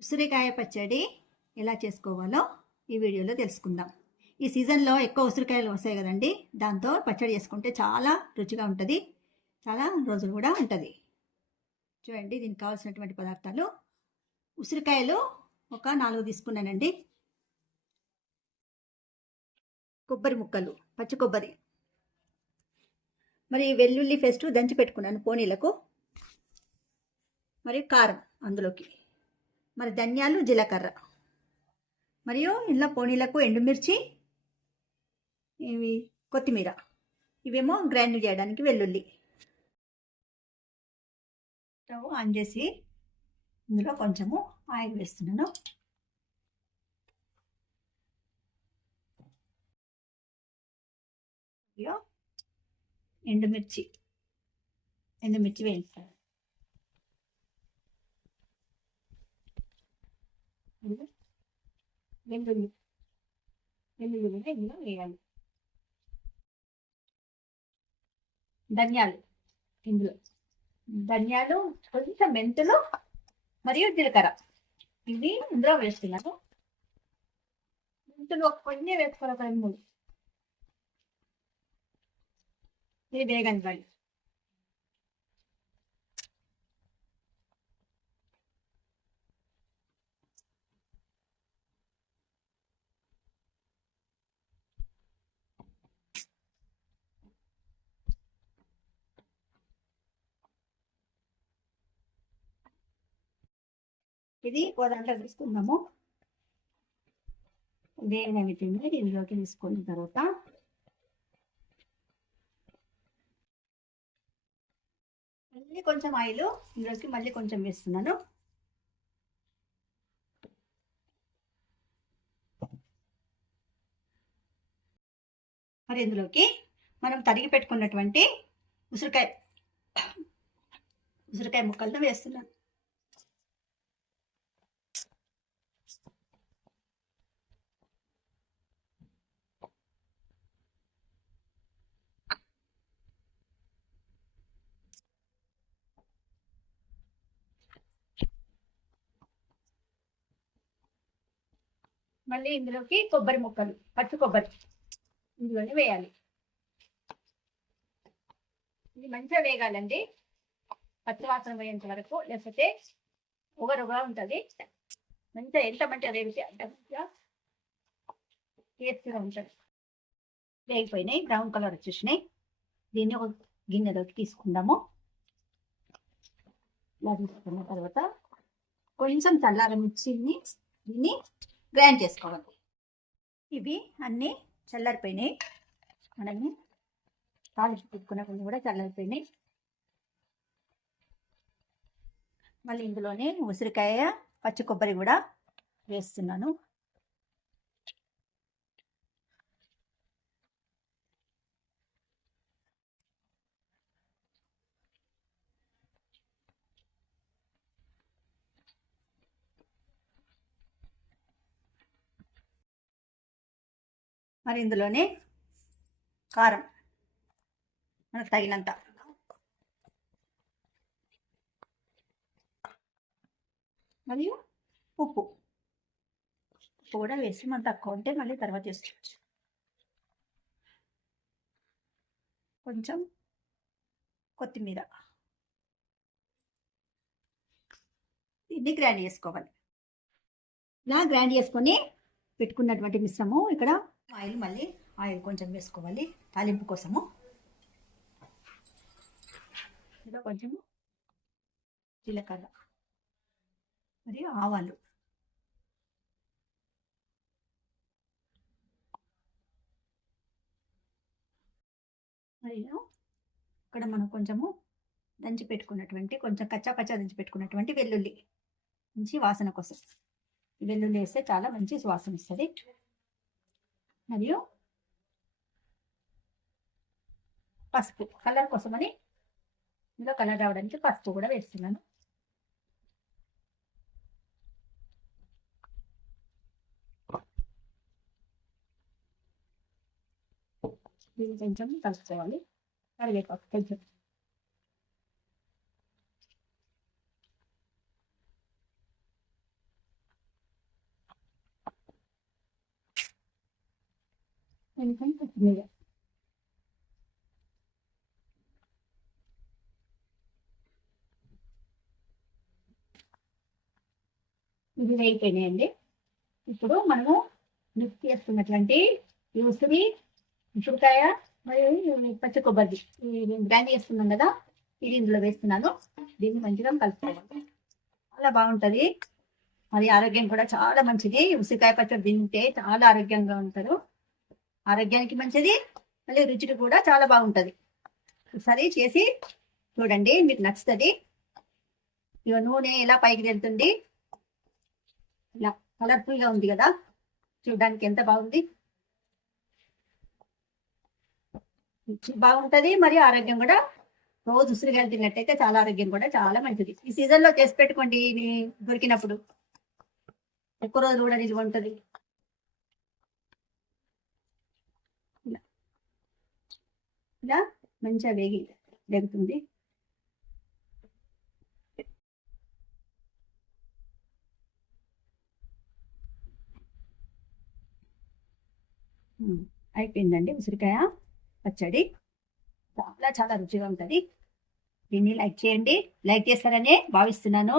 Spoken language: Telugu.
ఉసిరికాయ పచ్చడి ఎలా చేసుకోవాలో ఈ వీడియోలో తెలుసుకుందాం. ఈ సీజన్లో ఎక్కువ ఉసిరికాయలు వస్తాయి కదండి. దాంతో పచ్చడి చేసుకుంటే చాలా రుచిగా ఉంటుంది, చాలా రోజులు కూడా ఉంటుంది. చూడండి, దీనికి కావాల్సినటువంటి పదార్థాలు: ఉసిరికాయలు ఒక 4 తీసుకున్నానండి, కొబ్బరి ముక్కలు, పచ్చి కొబ్బరి, మరి వెల్లుల్లి పేస్ట్ దంచి పెట్టుకున్నాను పోనీలకు, మరియు కారం అందులోకి, మరి ధనియాలు, జీలకర్ర, మరియు ఇందులో పోనీలకు ఎండుమిర్చి, ఇవి కొత్తిమీర, ఇవేమో గ్రైండ్ చేయడానికి వెల్లుల్లి. స్టవ్ ఆన్ చేసి ఇందులో కొంచెము ఆయిల్ వేస్తున్నాను. ఎండుమిర్చి వేయించాలి. వెల్లుల్లి కూడా ఇందులో వేయాలి. ధనియాలు, కొంచెం మెంతులు మరియు జీలకర్ర, ఇవి ఇందులో వేస్తున్నాను. మెంతులు కొన్ని వేసుకోవాలి, ఒక 2-3. ఇది వేగనివ్వండి. ఇది దాంట్లో తీసుకుందాము. వేగిన వీటిని ఇందులోకి తీసుకున్న తర్వాత మళ్ళీ కొంచెం ఆయిల్ ఇందులోకి మళ్ళీ కొంచెం వేస్తున్నాను. మరి ఇందులోకి మనం తరిగి పెట్టుకున్నటువంటి ఉసిరికాయ ముక్కలను వేస్తున్నాను. మళ్ళీ ఇందులోకి కొబ్బరి ముక్కలు, పచ్చి కొబ్బరి ఇందులోనే వేయాలి. ఇది మంచిగా వేగాలండి, పచ్చివాసన పోయేంత వరకు, లేకపోతే ఉగరుగా ఉంటుంది. మంచిగా ఎంత మంచిగా వేగితే అంత మంచిగా టేస్ట్గా ఉంటుంది. వేగిపోయినాయి, బ్రౌన్ కలర్ వచ్చేసినాయి. దీన్ని ఒక గిన్నెలోకి తీసుకుందాము. ఇలా తీసుకున్న తర్వాత కొంచెం చల్లారనిచ్చింది, దీన్ని గ్రైండ్ చేసుకోవాలి. ఇవి అన్నీ చల్లారిపోయినాయి, మనల్ని తాలింపు పెట్టుకున్న కొన్ని కూడా చల్లారిపోయినాయి. మళ్ళీ ఇందులోనే ఉసిరికాయ, పచ్చి కొబ్బరి కూడా వేస్తున్నాను. మరి ఇందులోనే కారం మనకు తగినంత, మరియు ఉప్పు కూడా వేసి, మనం తక్కువ ఉంటే మళ్ళీ తర్వాత వేసుకోవచ్చు. కొంచెం కొత్తిమీర, దీన్ని గ్రైండ్ చేసుకోవాలి. ఇలా గ్రైండ్ చేసుకొని పెట్టుకున్నటువంటి మిశ్రమం ఇక్కడ మళ్ళీ ఆయిల్ కొంచెం వేసుకోవాలి తాలింపు కోసము. ఇలా కొంచెం జీలకర్ర మరియు ఆవాలు, మరియు ఇక్కడ మనం కొంచెము దంచి పెట్టుకున్నటువంటి, కొంచెం కచ్చా దంచి పెట్టుకున్నటువంటి వెల్లుల్లి, మంచి వాసన కోసం వెల్లుల్లి వేస్తే చాలా మంచి వాసన వస్తుంది. మరియు పసుపు, కలర్ కోసమని ఇందులో కలర్ రావడానికి పసుపు కూడా వేస్తున్నాను. దీన్ని కొంచెం కలుపుకోవాలి. కరివేపాకు కొంచెం, కొంచెం కొత్తిమీర. ఇది వేగిపోయినాయండి. ఇప్పుడు మనము మిక్స్ చేసుకున్నటువంటి ఈ ఉసిరి, ఉసిరికాయ మరియు పచ్చి కొబ్బరి గ్రైండ్ చేసుకున్నాం కదా, ఇది ఇందులో వేస్తున్నాను. దీన్ని మంచిగా కలుపుకోవాలి. చాలా బాగుంటుంది. మరి ఆరోగ్యం కూడా చాలా మంచిది. ఉసిరికాయ పచ్చడి తింటే చాలా ఆరోగ్యంగా ఉంటారు. ఆరోగ్యానికి మంచిది, మళ్ళీ రుచికి కూడా చాలా బాగుంటుంది. ఒకసారి చేసి చూడండి, మీకు నచ్చుతుంది. ఇక నూనె ఎలా పైకి వెళ్తుంది, ఇలా కలర్ఫుల్ గా ఉంది కదా, చూడడానికి ఎంత బాగుంది. బాగుంటది, మరియు ఆరోగ్యం కూడా. రోజు ఉసిరికాయలు తిన్నట్టయితే చాలా ఆరోగ్యం కూడా చాలా మంచిది. ఈ సీజన్ లో చేసి పెట్టుకోండి, ఇది దొరికినప్పుడు. ఎక్కువ రోజులు కూడా నిల్వ ఉంటుంది. ఇలా మంచిగా వేగుతుంది. అయిపోయిందండి ఉసిరికాయ పచ్చడి. చాలా చాలా రుచిగా ఉంటుంది. దీన్ని లైక్ చేయండి. లైక్ చేస్తారనే భావిస్తున్నాను.